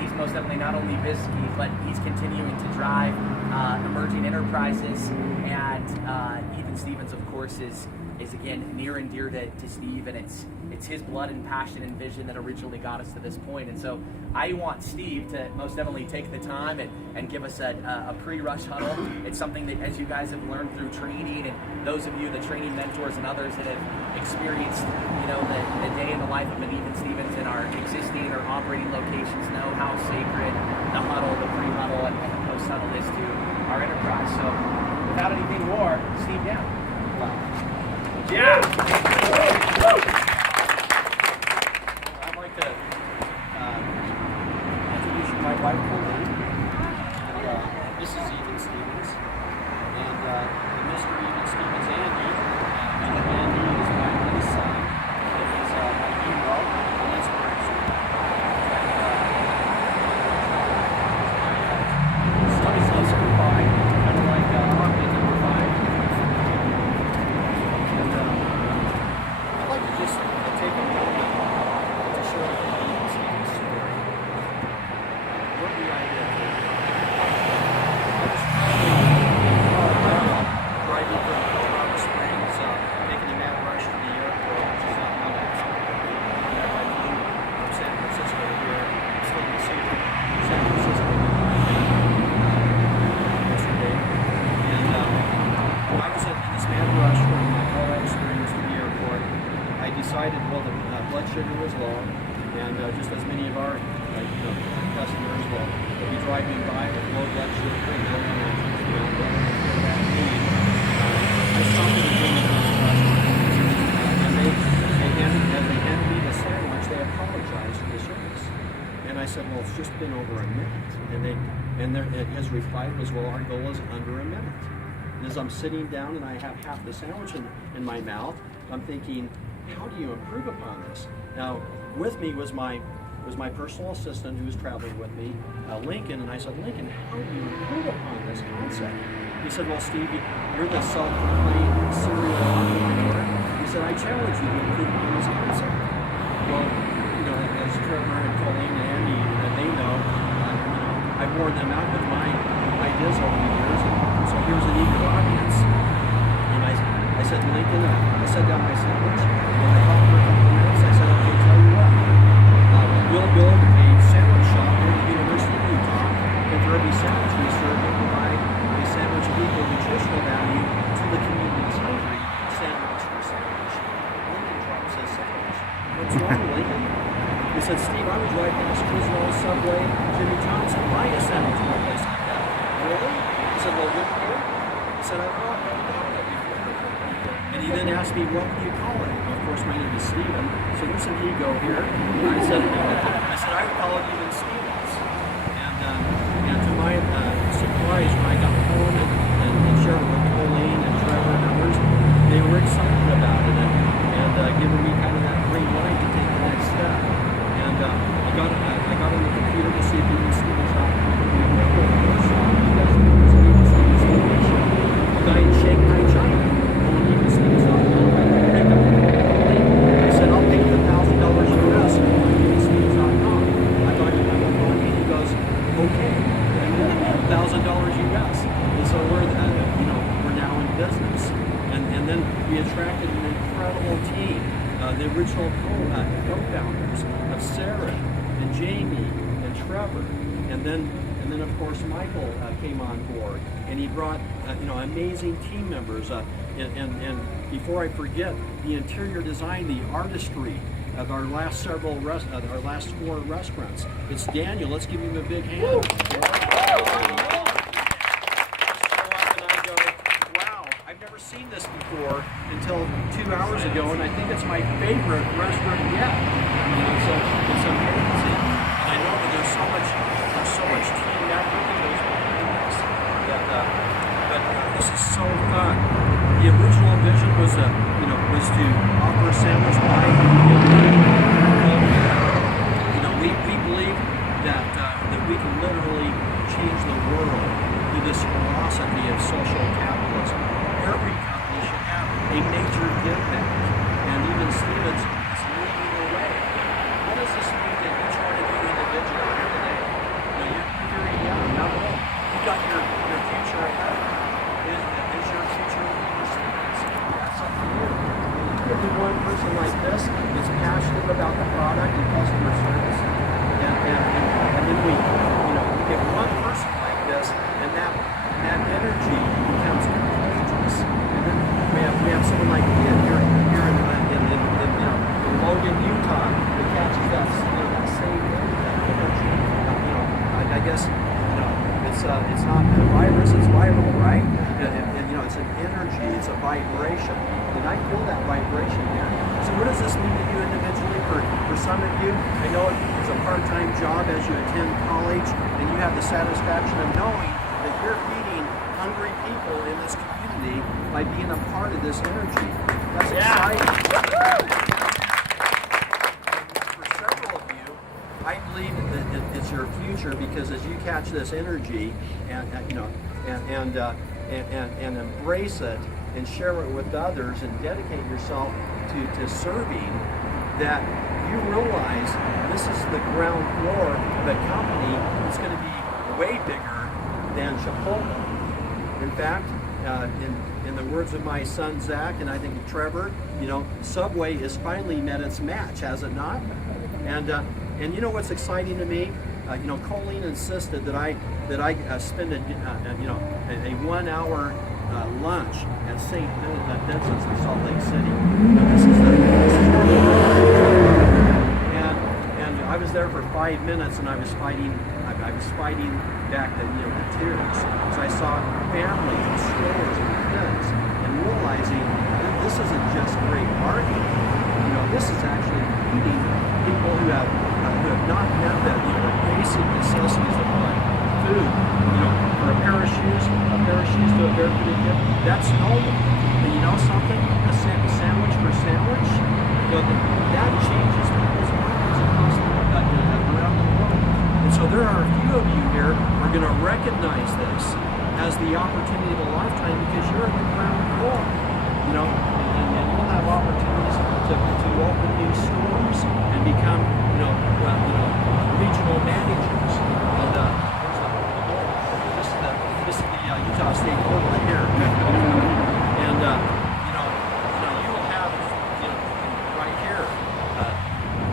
he's most definitely not only busy, but he's continuing to drive emerging enterprises. And Ethan Stevens, of course, is again near and dear to Steve, and it's his blood and passion and vision that originally got us to this point. And so I want Steve to most definitely take the time and give us a pre-rush huddle. It's something that, as you guys have learned through training, and those of you, the training mentors and others that have experienced, the day in the life of an Ethan Stevens in our existing or operating locations, know how sacred the huddle, the pre-huddle, and the post-huddle is to our enterprise. So without anything more, Steve down. Yeah! I'd like to introduce my wife, Logan. This is Ethan Stevens. And Mr. Ethan Stevens, Andy. Andy is my son. He's my hero and inspiration. And he's number 5, kind of like Rocky number 5. And I'd like to just take a moment to show you the Ethan Stevens story. What the idea is. I was driving from Colorado Springs, taking a mad rush to the airport, which is not how that's I flew from San Francisco here. I'm still in the city of San Francisco yesterday. And I was in this mad rush from Colorado Springs to the airport. I decided, well, the blood sugar was low, and just as many of our customers will be driving by with low blood sugar and low energy, I stopped at a Domino's restaurant, and they handed me the sandwich. They apologized for the service, and I said, "Well, it's just been over a minute." And his reply was, "Well, our goal is under a minute." And as I'm sitting down and I have half the sandwich in my mouth, I'm thinking, how do you improve upon this? Now, with me was my personal assistant who was traveling with me, Lincoln, and I said, "Lincoln, how do you improve upon this concept?" He said, "Well, Steve, you're the self-proclaimed serial entrepreneur." He said, "I challenge you to improve upon this concept." Well, as Trevor and Colleen and Andy, they know, I've worn them out with my ideas over the years, and so here's an eager audience. And I said, "Lincoln," I set down my sandwich, and I talked for a couple of minutes. I said, "Okay, tell you what, we'll build a sandwich shop here at the University of Utah, and for every sandwich we serve, we'll provide a sandwich of equal nutritional value to the community's hungry sandwich for sandwich." Lincoln drops his sandwich. "What's wrong, Lincoln?" He said, "Steve, I would drive past Frisco, Subway, Jimmy John's, and buy a sandwich from a place like that." "Really?" He said, "Well, good for you." He said, "I've not heard about it before." And he then asked me, "What do you call it?" Of course, my name is Steven, so there's an ego here. And I said, "I would call it Ethan Stevens." And to my surprise, when I got home and shared it with Colleen and Trevor and others, they were excited about it and giving me kind of that green light to take the next step. And I got on the computer to see if Ethan Stevens could be available in our shop. Because there's an Ethan Stevens location. A guy in Shanghai, China, on Ethan Stevens I picked up the link. I said, "I'll pay you $1,000 US on EthanStevens.com. I'd like to have a phone." And he goes, "Okay." $1,000 US. And so we're now in business. And then we attracted an incredible team. The original co-founders of Sarah and Jamie and Trevor, and then of course Michael came on board, and he brought amazing team members. And before I forget, the interior design, the artistry of our last 4 restaurants. It's Daniel. Let's give him a big hand. Seen this before until 2 hours ago, and I think it's my favorite restaurant yet. It's amazing. And I know that there's so much team effort that goes behind this. But this is so fun. The original vision was to offer a sandwich pie. We believe that we can literally change the world through this philosophy of social capitalism. Every company should have a major give back, and even Stevens is leading the way. What does this mean that each one of you guess it's not a virus, it's viral, right? And it's an energy, it's a vibration, and I feel that vibration here. So what does this mean to you individually? For some of you, I know it's a part-time job as you attend college, and you have the satisfaction of knowing that you're feeding hungry people in this community by being a part of this energy. That's exciting. For several of you, I believe that it's your future, because as you catch this energy and embrace it and share it with others and dedicate yourself to serving, that you realize this is the ground floor of a company that's going to be way bigger than Chipotle. In fact, in the words of my son Zach, and I think Trevor, Subway has finally met its match, has it not? And you know what's exciting to me? Colleen insisted that I spend a 1 hour lunch at St. Vincent's in Salt Lake City. This is and I was there for 5 minutes, and I was fighting back the tears. So I saw families and stores and kids, and realizing that this isn't just great marketing. This is actually feeding people who have not met the basic necessities of life. Food, for a pair of shoes to a barefoot gift, that's noble. But you know something? A sandwich for sandwich, that changes people's lives around the world. And so there are a few of you here who are going to recognize this as the opportunity of a lifetime, because you're at the ground floor, and you'll have opportunities to open new stores and become, regional managers. And this is the Utah State Board right here. And you will have, right here,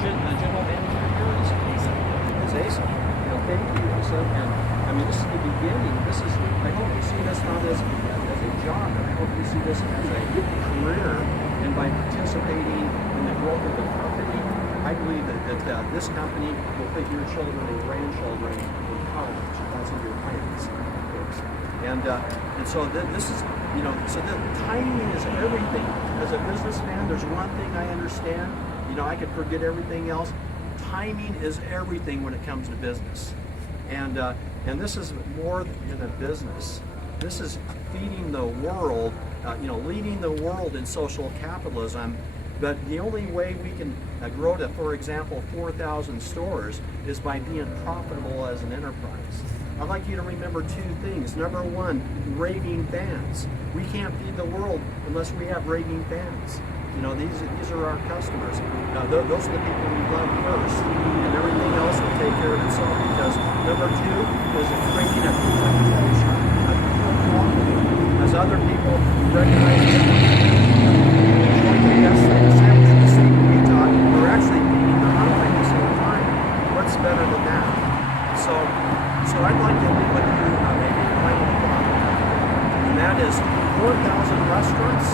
the general manager here is Asa. Thank you, Asa. And this is the beginning. I hope you see this not as a job, but I hope you see this as a career. And by participating in the growth of the company, I believe that this company will put your children and grandchildren in college. That's in your plans, of course. And so this is, so the timing is everything. As a businessman, there's one thing I understand. I could forget everything else. Timing is everything when it comes to business. And this is more than a business. This is feeding the world, leading the world in social capitalism. But the only way we can grow to, for example, 4,000 stores is by being profitable as an enterprise. I'd like you to remember two things. Number one, raving fans. We can't feed the world unless we have raving fans. These are our customers. Those are the people we love first, and everything else will take care of itself. Because number two is creating a people culture, a people quality. As other people recognize enjoy the best sandwich in the state of Utah, we're actually feeding the hungry at the same time. What's better than that? So I'd like to leave with you maybe a final thought, and that is 4,000 restaurants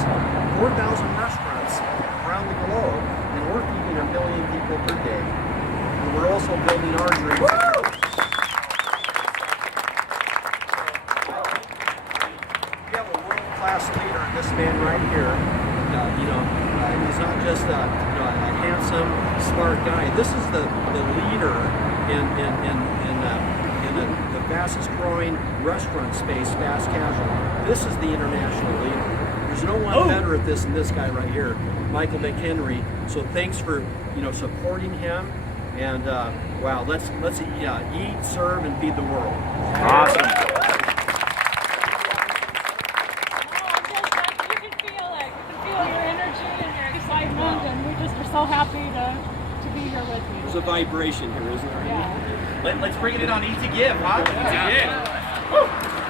around the globe, and we're feeding 1 million people per day. And we're also building our dreams. We have a world-class leader, this man right here. He's not just a handsome, smart guy. This is the leader in the fastest growing restaurant space, fast casual. This is the international leader. There's no one better at this than this guy right here, Michael McHenry. So thanks for supporting him. And wow, let's eat, serve, and feed the world. Awesome. You can feel it. You can feel your energy and your excitement, and we just are so happy to be here with you. There's a vibration here, isn't there? Yeah. Let's bring it in on Eat to Give, huh? Eat to Give. Woo.